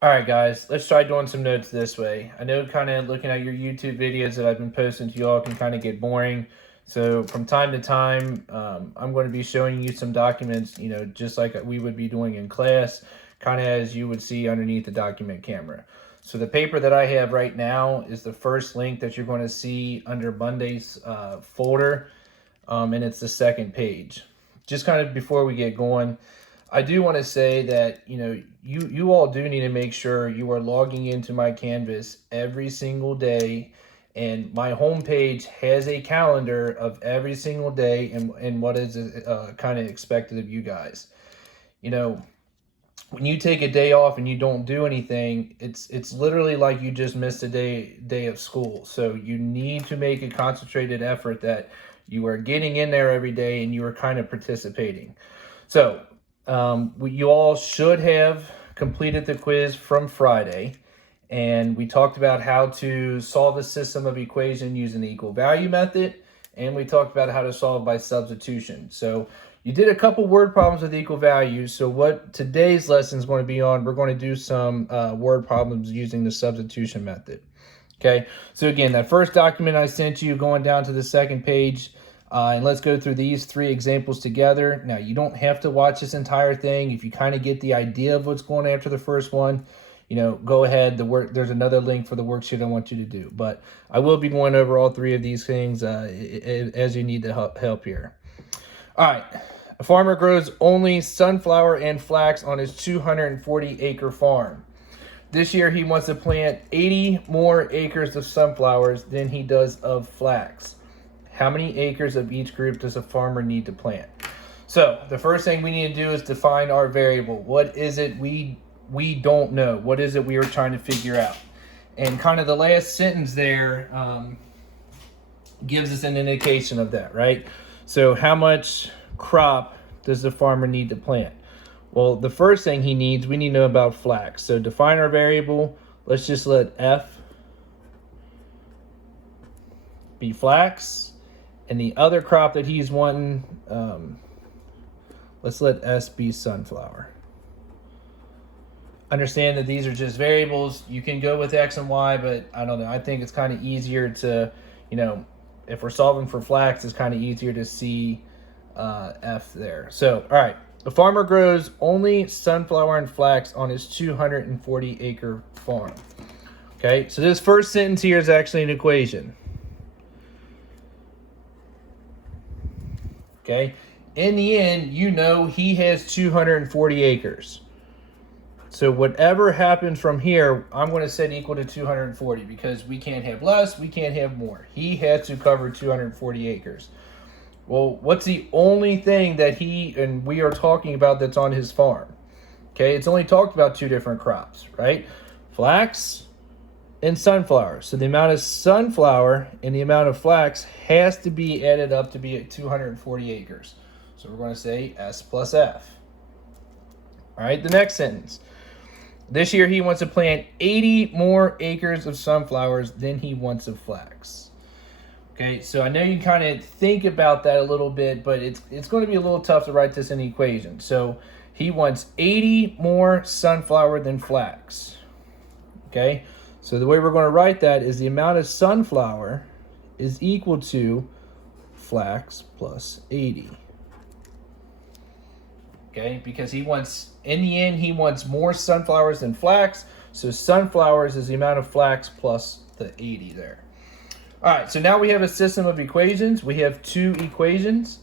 All right, guys, let's try doing some notes this way. I know kind of looking at your YouTube videos that I've been posting to y'all can kind of get boring. So from time to time, I'm going to be showing you some documents, just like we would be doing in class, kind of as you would see underneath the document camera. So the paper that I have right now is the first link that you're going to see under Monday's folder, and it's the second page. Just kind of before we get going, I do want to say that, you all do need to make sure you are logging into my Canvas every single day. And my homepage has a calendar of every single day and what is kind of expected of you guys. When you take a day off and you don't do anything, it's literally like you just missed a day of school. So you need to make a concentrated effort that you are getting in there every day and you are kind of participating. So you all should have completed the quiz from Friday, and we talked about how to solve a system of equation using the equal value method, and we talked about how to solve by substitution. So you did a couple word problems with equal values. So what today's lesson is going to be on, we're going to do some word problems using the substitution method. Okay, so again, that first document I sent you, going down to the second page, and let's go through these three examples together. Now, you don't have to watch this entire thing. If you kind of get the idea of what's going on after the first one, go ahead. There's another link for the worksheet I want you to do. But I will be going over all three of these things as you need to help here. All right. A farmer grows only sunflower and flax on his 240-acre farm. This year, he wants to plant 80 more acres of sunflowers than he does of flax. How many acres of each group does a farmer need to plant? So the first thing we need to do is define our variable. What is it we don't know? What is it we are trying to figure out? And kind of the last sentence there gives us an indication of that, right? So how much crop does the farmer need to plant? Well, the first thing we need to know about flax. So define our variable. Let's just let F be flax. And the other crop that he's wanting, let's let S be sunflower. Understand that these are just variables. You can go with X and Y, but I don't know. I think it's kind of easier to, if we're solving for flax, it's kind of easier to see F there. So, all right. The farmer grows only sunflower and flax on his 240-acre farm. Okay, so this first sentence here is actually an equation. Okay, in the end, he has 240 acres. So whatever happens from here, I'm going to set equal to 240 because we can't have less, we can't have more. He has to cover 240 acres. Well, what's the only thing that he and we are talking about that's on his farm? Okay, it's only talked about two different crops, right? Flax and sunflower. So the amount of sunflower and the amount of flax has to be added up to be at 240 acres. So we're going to say S plus F. All right, the next sentence. This year he wants to plant 80 more acres of sunflowers than he wants of flax. Okay, so I know you kind of think about that a little bit, but it's going to be a little tough to write this in the equation. So he wants 80 more sunflower than flax. Okay, so the way we're going to write that is the amount of sunflower is equal to flax plus 80. Okay, because in the end, he wants more sunflowers than flax. So sunflowers is the amount of flax plus the 80 there. All right, so now we have a system of equations. We have two equations.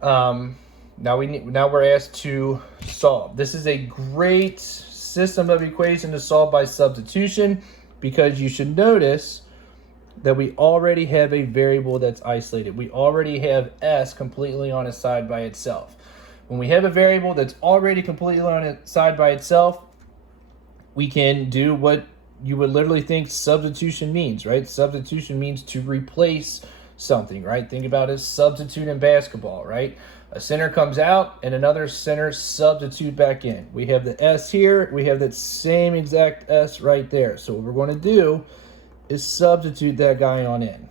Now we're asked to solve. This is a great system of equation to solve by substitution, because you should notice that we already have a variable that's isolated. We already have S completely on its side by itself. When we have a variable that's already completely on its side by itself, we can do what you would literally think substitution means, right? Substitution means to replace something, right? Think about it, substitute in basketball, right? A center comes out and another center substitute back in. We have the S here. We have that same exact S right there. So what we're going to do is substitute that guy on in.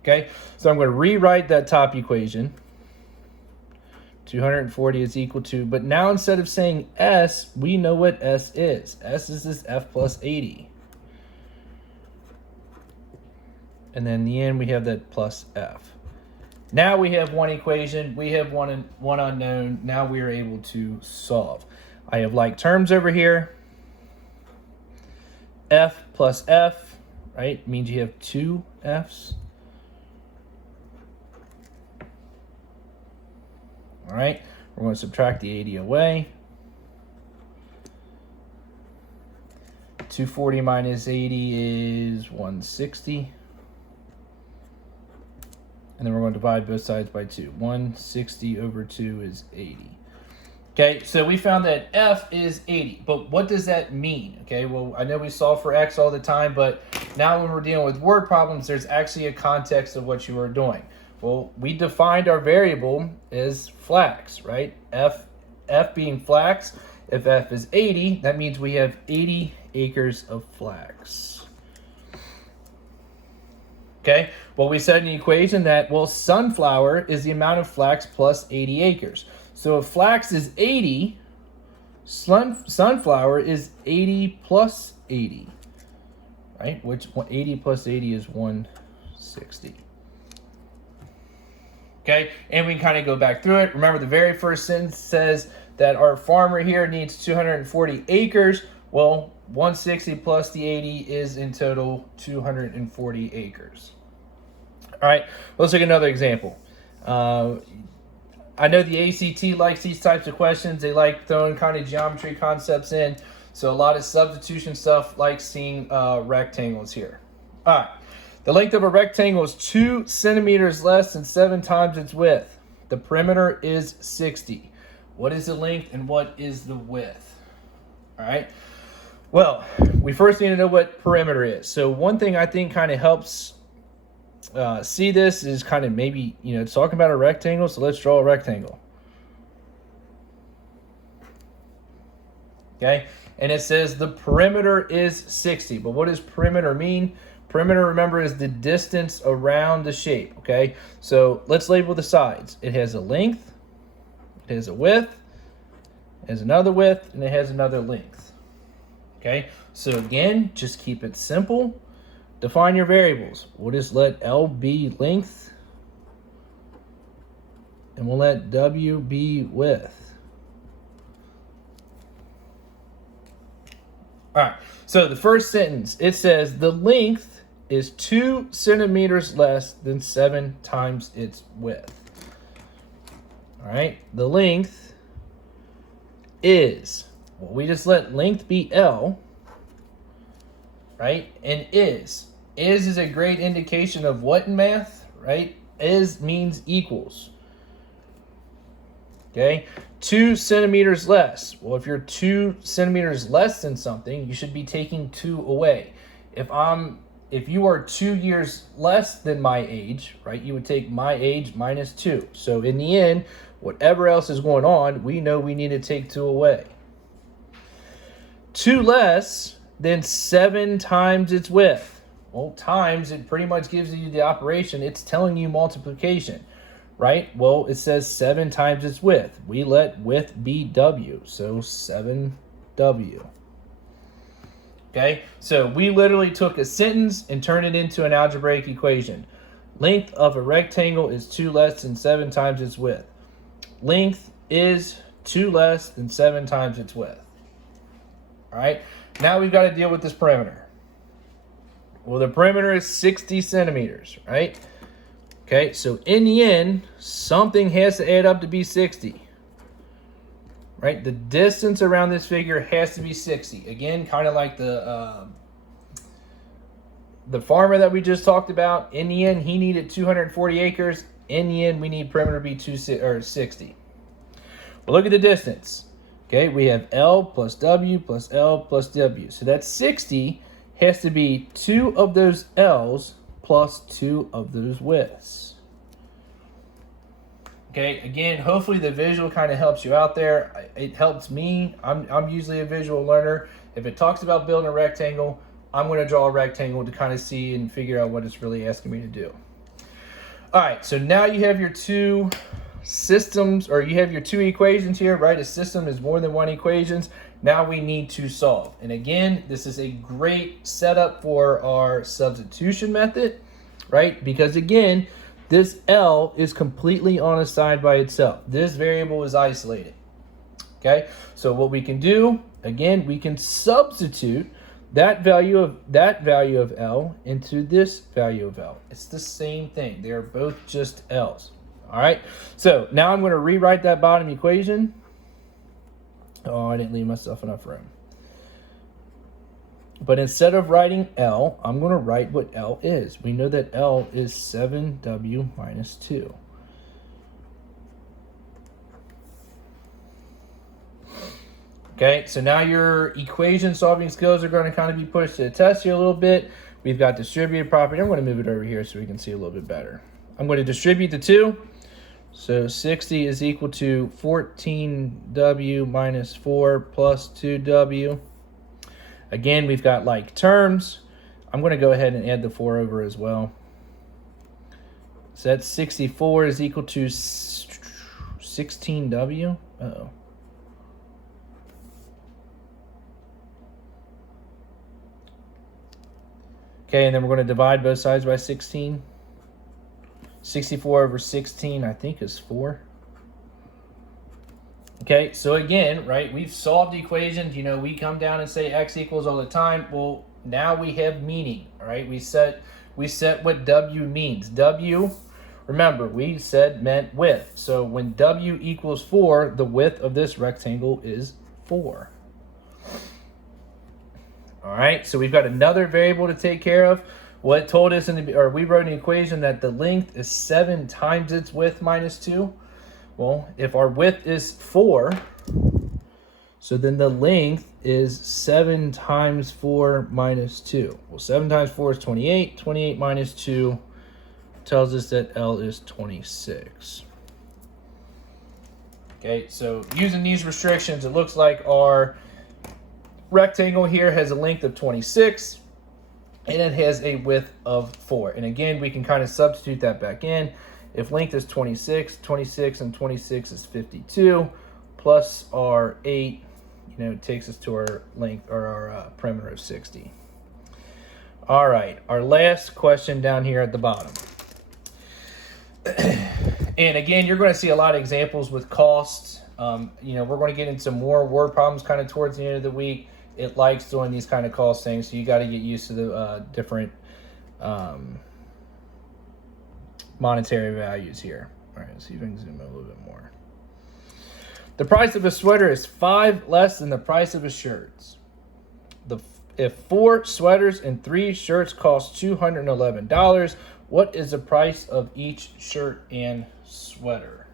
Okay, so I'm going to rewrite that top equation 240 is equal to, but now instead of saying S, we know what S is. S is this F plus 80. And then in the end, we have that plus F. Now we have one equation, we have one unknown. Now we are able to solve. I have like terms over here. F plus F, right, means you have two F's. All right, we're going to subtract the 80 away. 240 minus 80 is 160. And then we're going to divide both sides by 2. 160 over 2 is 80. Okay, so we found that F is 80. But what does that mean? Okay, well, I know we solve for X all the time, but now when we're dealing with word problems, there's actually a context of what you are doing. Well, we defined our variable as flax, right? F being flax. If F is 80, that means we have 80 acres of flax. Okay, well, we said in the equation that, well, sunflower is the amount of flax plus 80 acres. So if flax is 80, sunflower is 80 plus 80, right? Which 80 plus 80 is 160. Okay, and we can kind of go back through it. Remember, the very first sentence says that our farmer here needs 240 acres. Well, 160 plus the 80 is in total 240 acres. All right, let's look at another example. I know the ACT likes these types of questions. They like throwing kind of geometry concepts in. So a lot of substitution stuff like seeing rectangles here. All right, the length of a rectangle is 2 centimeters less than 7 times its width. The perimeter is 60. What is the length and what is the width? All right. Well, we first need to know what perimeter is. So one thing I think kind of helps see this is kind of maybe, it's talking about a rectangle. So let's draw a rectangle. Okay. And it says the perimeter is 60. But what does perimeter mean? Perimeter, remember, is the distance around the shape. Okay. So let's label the sides. It has a length. It has a width. It has another width. And it has another length. Okay, so again, just keep it simple. Define your variables. We'll just let L be length, and we'll let W be width. All right, so the first sentence, it says the length is 2 centimeters less than 7 times its width. All right, the length is, well, we just let length be L, right? And is a great indication of what in math, right? Is means equals. Okay, 2 centimeters less. Well, if you're 2 centimeters less than something, you should be taking 2 away. If you are 2 years less than my age, right, you would take my age minus 2. So in the end, whatever else is going on, we know we need to take 2 away. 2 less than 7 times its width. Well, times, it pretty much gives you the operation. It's telling you multiplication, right? Well, it says 7 times its width. We let width be W, so 7W. Okay, so we literally took a sentence and turned it into an algebraic equation. Length of a rectangle is 2 less than 7 times its width. Length is 2 less than 7 times its width. All right, now we've got to deal with this perimeter. Well, the perimeter is 60 centimeters, right? Okay, so in the end, something has to add up to be 60. Right, the distance around this figure has to be 60. Again, kind of like the farmer that we just talked about. In the end, he needed 240 acres. In the end, we need perimeter to be 60. But look at the distance. Okay, we have L plus W plus L plus W. So that's 60 has to be 2 of those L's plus 2 of those widths. Okay, again, hopefully the visual kind of helps you out there. It helps me. I'm usually a visual learner. If it talks about building a rectangle, I'm going to draw a rectangle to kind of see and figure out what it's really asking me to do. All right, so now you have your 2 systems, or you have your two equations here, right? A system is more than one equations. Now we need to solve. And again, this is a great setup for our substitution method, right? Because again, this L is completely on a side by itself. This variable is isolated. Okay, so what we can do, again, we can substitute that value of L into this value of L. It's the same thing. They are both just L's. All right, so now I'm going to rewrite that bottom equation. Oh, I didn't leave myself enough room. But instead of writing L, I'm going to write what L is. We know that L is 7W minus 2. Okay, so now your equation solving skills are going to kind of be pushed to the test here a little bit. We've got distributed property. I'm going to move it over here so we can see a little bit better. I'm going to distribute the 2. So 60 is equal to 14W minus 4 plus 2W. Again, we've got like terms. I'm going to go ahead and add the 4 over as well. So that's 64 is equal to 16W. Uh-oh. Okay, and then we're going to divide both sides by 16. 64 over 16, I think, is 4. Okay, so again, right, we've solved equations. You know, we come down and say x equals all the time. Well, now we have meaning, all right? We set what W means. W, remember, we said meant width. So when W equals 4, the width of this rectangle is 4. All right, so we've got another variable to take care of. Well, it told us we wrote an equation that the length is 7 times its width minus 2. Well, if our width is 4, so then the length is 7 times 4 minus 2. Well, 7 times 4 is 28. 28 minus 2 tells us that L is 26. Okay, so using these restrictions, it looks like our rectangle here has a length of 26. And it has a width of 4. And again, we can kind of substitute that back in. If length is 26, 26 and 26 is 52, plus our 8, you know, takes us to our length, or our perimeter of 60. All right, our last question down here at the bottom. And again, you're going to see a lot of examples with costs. You know, we're going to get into more word problems kind of towards the end of the week. It likes doing these kind of cost things, so you got to get used to the different monetary values here. All right, let's see if I can zoom in a little bit more. The price of a sweater is 5 less than the price of a shirt. If 4 sweaters and 3 shirts cost $211, what is the price of each shirt and sweater?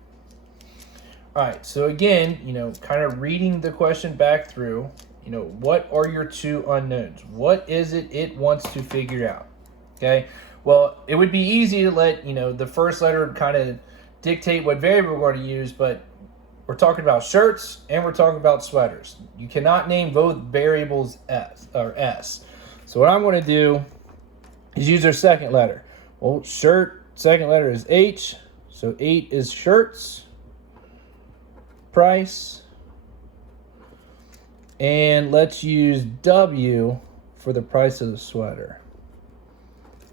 All right, so again, you know, kind of reading the question back through. You know, what are your two unknowns? What is it wants to figure out? Okay, well, it would be easy to let, you know, the first letter kind of dictate what variable we're going to use, but we're talking about shirts and we're talking about sweaters. You cannot name both variables S. So what I'm going to do is use their second letter. Well, shirt, second letter is H, so 8 is shirts, price. And let's use W for the price of the sweater.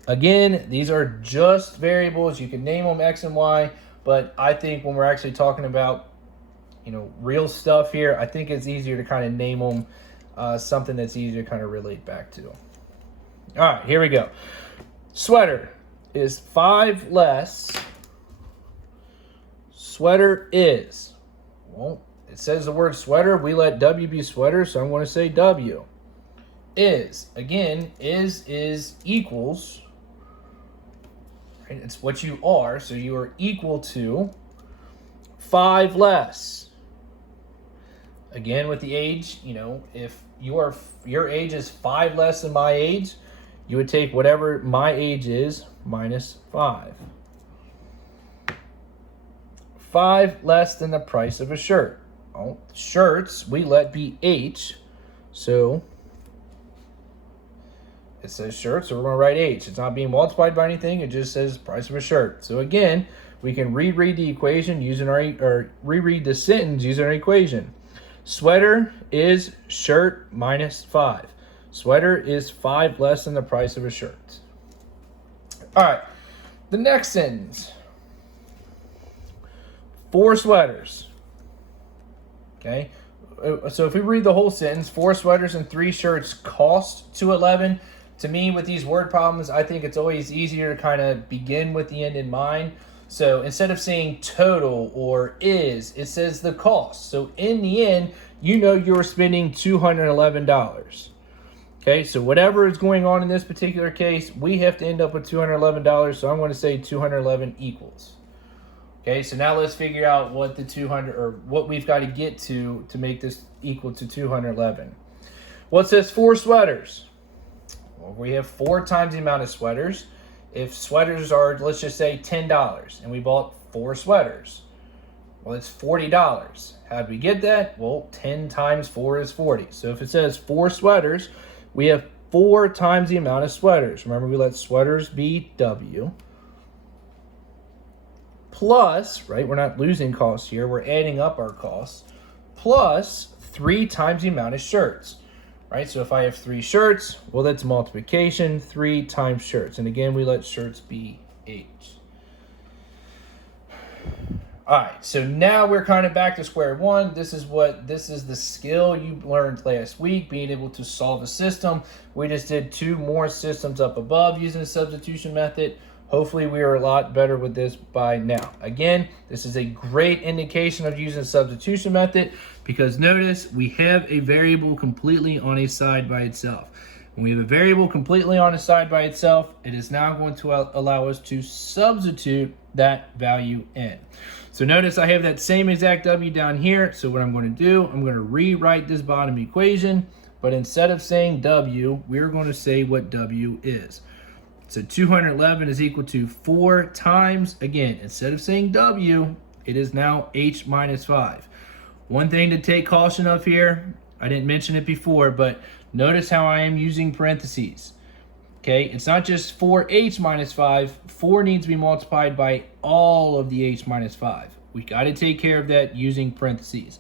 Again, these are just variables. You can name them X and Y, but I think when we're actually talking about, you know, real stuff here, I think it's easier to kind of name them something that's easier to kind of relate back to. All right, here we go. Sweater is 5 less. Sweater is, well, it says the word sweater. We let W be sweater, so I'm going to say W. Is, again, is equals, right? It's what you are, so you are equal to 5 less. Again, with the age, you know, if your age is 5 less than my age, you would take whatever my age is minus 5. 5 less than the price of a shirt. Well, shirts, we let be H, so it says shirt, so we're going to write H. It's not being multiplied by anything. It just says price of a shirt. So again, we can reread the equation using or reread the sentence using our equation. Sweater is shirt minus 5. Sweater is 5 less than the price of a shirt. All right, the next sentence. 4 sweaters. Okay, so if we read the whole sentence, 4 sweaters and 3 shirts cost $211. To me, with these word problems, I think it's always easier to kind of begin with the end in mind. So instead of saying total or is, it says the cost. So in the end, you know you're spending $211. Okay, so whatever is going on in this particular case, we have to end up with $211. So I'm going to say 211 equals. Okay, so now let's figure out what the 200 or what we've got to get to make this equal to 211. Well, it says 4 sweaters. Well, we have 4 times the amount of sweaters. If sweaters are, let's just say $10, and we bought 4 sweaters, well, it's $40. How did we get that? Well, 10 times 4 is 40. So if it says 4 sweaters, we have 4 times the amount of sweaters. Remember, we let sweaters be W. Plus, right, we're not losing costs here, we're adding up our costs, plus 3 times the amount of shirts, right? So if I have 3 shirts, well, that's multiplication, 3 times shirts. And again, we let shirts be H. All right, so now we're kind of back to square one. This is the skill you learned last week, being able to solve a system. We just did 2 more systems up above using the substitution method. Hopefully we are a lot better with this by now. Again, this is a great indication of using the substitution method because notice we have a variable completely on a side by itself. When we have a variable completely on a side by itself, it is now going to allow us to substitute that value in. So notice I have that same exact W down here. So what I'm going to do, I'm going to rewrite this bottom equation, but instead of saying W, we're going to say what W is. So 211 is equal to 4 times, again, instead of saying W, it is now H minus 5. One thing to take caution of here, I didn't mention it before, but notice how I am using parentheses. Okay, it's not just 4H minus 5. 4 needs to be multiplied by all of the H minus 5. We got to take care of that using parentheses.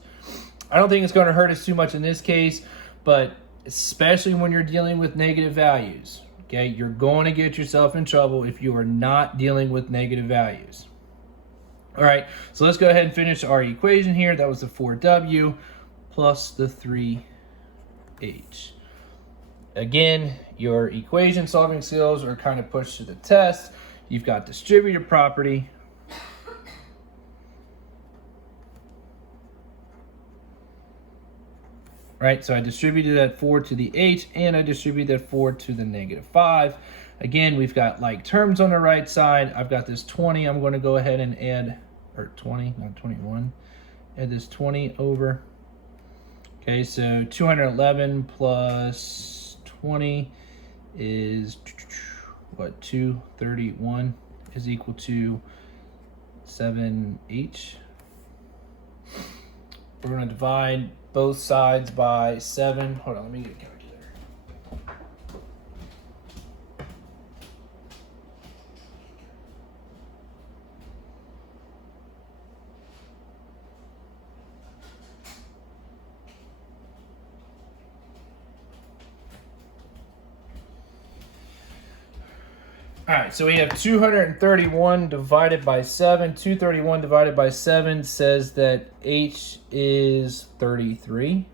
I don't think it's going to hurt us too much in this case, but especially when you're dealing with negative values. Okay, you're going to get yourself in trouble if you are not dealing with negative values. All right, so let's go ahead and finish our equation here. That was the 4W plus the 3H. Again, your equation solving skills are kind of pushed to the test. You've got distributive property. Right, so I distributed that 4 to the H, and I distributed that 4 to the negative 5. Again, we've got like terms on the right side. I've got this 20. I'm going to go ahead and add, or 20, not 21. Add this 20 over. Okay, so 211 plus 20 is, what, 231 is equal to 7H. We're going to divide both sides by 7. Hold on, let me get a calculator. All right, so we have 231 divided by 7. 231 divided by 7 says that H is 33.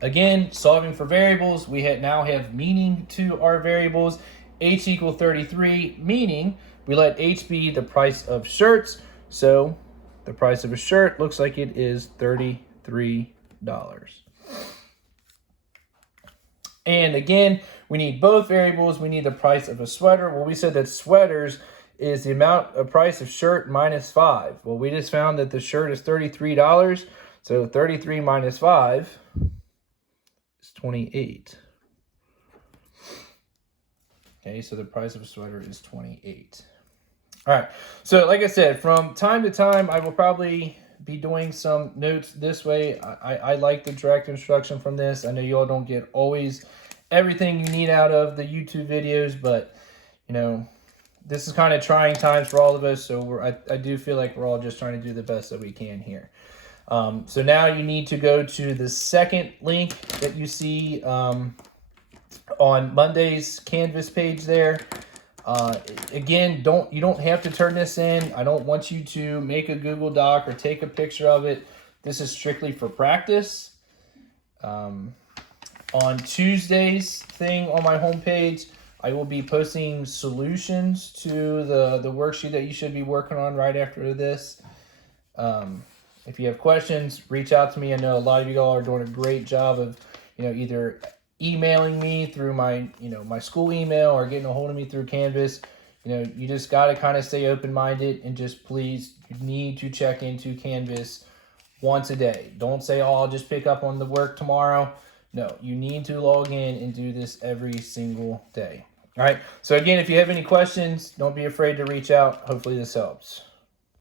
Again, solving for variables, we now have meaning to our variables. H equal 33, meaning we let H be the price of shirts. So the price of a shirt looks like it is $33. And again, we need both variables. We need the price of a sweater. Well, we said that sweaters is the amount of price of shirt minus 5. Well, we just found that the shirt is $33. So 33 minus 5 is 28. Okay, so the price of a sweater is 28. All right, so like I said, from time to time, I will probably be doing some notes this way. I like the direct instruction from this. I know you all don't get always everything you need out of the YouTube videos, but you know, this is kind of trying times for all of us, so I do feel like we're all just trying to do the best that we can here. So now you need to go to the second link that you see on Monday's Canvas page there. Again, you don't have to turn this in. I don't want you to make a Google Doc or take a picture of it. This is strictly for practice. On Tuesday's thing on my homepage, I will be posting solutions to the worksheet that you should be working on right after this. If you have questions, reach out to me. I know a lot of you all are doing a great job of, either emailing me through my, my school email or getting a hold of me through Canvas. You just got to kind of stay open-minded and just please, you need to check into Canvas once a day. Don't say, oh, I'll just pick up on the work tomorrow. No, you need to log in and do this every single day. All right. So again, if you have any questions, don't be afraid to reach out. Hopefully this helps.